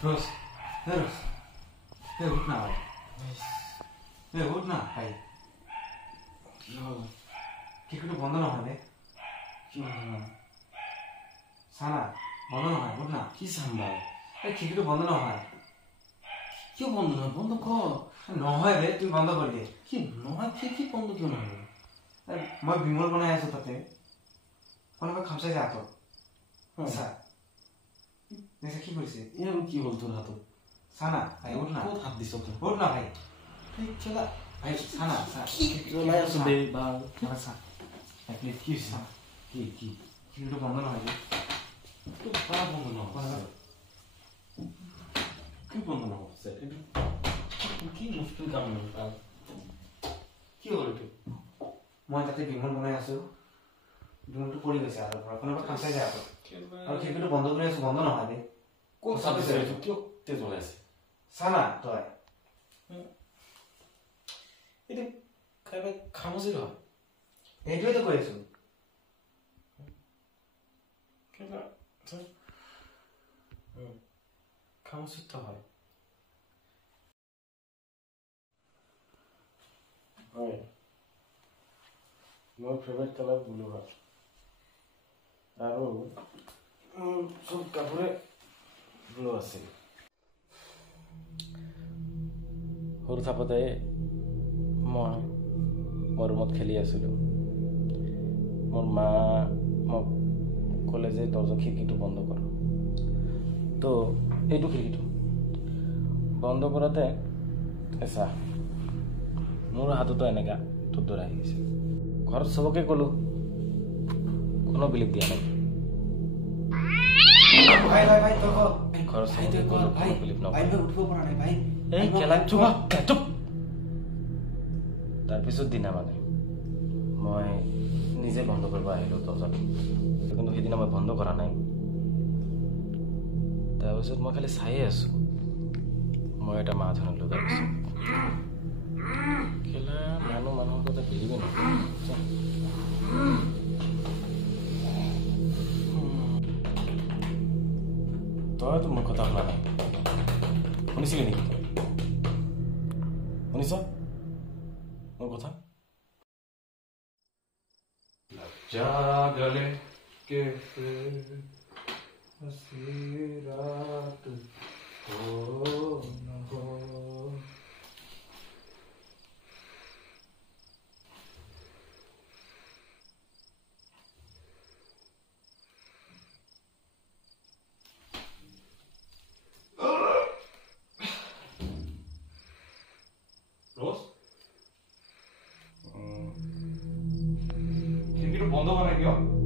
रोज उठ ना भाई उठ ना भाई খিড়কিটা বন্ধ না হয় কি বন্ধ না সানা বন্ধ না হয় উঠ না কি সাম্বাই এই খিড়কিটা বন্ধ না হয় কি বন্ধ না বন্ধ কর নহয় রে তুই বন্ধ কর দে কি নহয় কি বন্ধ কিয় নহয় মই বিমল বনাই আছো তাতে কোনোবা খামচাই যা তো আচ্ছা দেখে কি কৰিছে এর কি হল তোর হাতত সানা ভাই উঠ না কত হাত দিছ তুই উঠ না ভাই এই খেলা ভাই সানা কি জ্বলাই আছো বে বা আচ্ছা আপনি কি সানা কি খিড়কিটা বন্ধ না হয় তো বা বন্ধ না কি বন্ধ না হচ্ছে কি মুশকিল কাম না কি হল এটা মই তাতে বিমল বনাই আছো বিমলটো পৰি গৈছে আৰু কোনোবা খামচাই যা তো আৰু খিড়কিটা বন্ধ কৰি আছো বন্ধ নহয় দে কোন সাথে এটা কিয় তে জ্বলাই আছে সানা তই এটা খাইবা খামোছিল এইটোৱে তো কৈ আছো খেলা খামোছিল তো হয় হয় মোৰ ফেভাৰিট কালাৰ ব্লু হয় আৰু সব কাপোৰে ব্লু আছিল সৰু থাকোঁতে মই মোৰ ৰুমত খেলি আছিলোঁ মোৰ মা মোক ক'লে যে দৰ্জা খিৰিকীটো বন্ধ কৰ তো এইটো খিৰিকীটো বন্ধ কৰোঁতে চা মোৰ হাততো এনেকা থুতৰা আহি গৈছিল ঘৰত চবকে ক'লো কোনো বিলিভ দিয়া নাই ভাই তো ঘৰত চবকে ক'লো কোনো বিলিভ নকৰে উঠিব পৰা নাই ভাই এই খেলা চুপ তাৰপিছত দিনা মানে মই নিজে বন্ধ কৰিব আহিলোঁ দৰ্জাটো কিন্তু সেইদিনা মই বন্ধ কৰা নাই তাৰপিছত মই খালি চায়ে আছোঁ মই এটা মাছ আনিলোঁ তাৰপিছত খেলা মানুহৰ কথা বিলিভে নকৰে তইতো মোৰ কথা শুনা নাই শুনিছিলি নেকি শুনিছ মোৰ কথা জাগলে के फिर हसी रात हो न हो रोज খিড়কিটো বন্ধ হোৱা নাই কিয়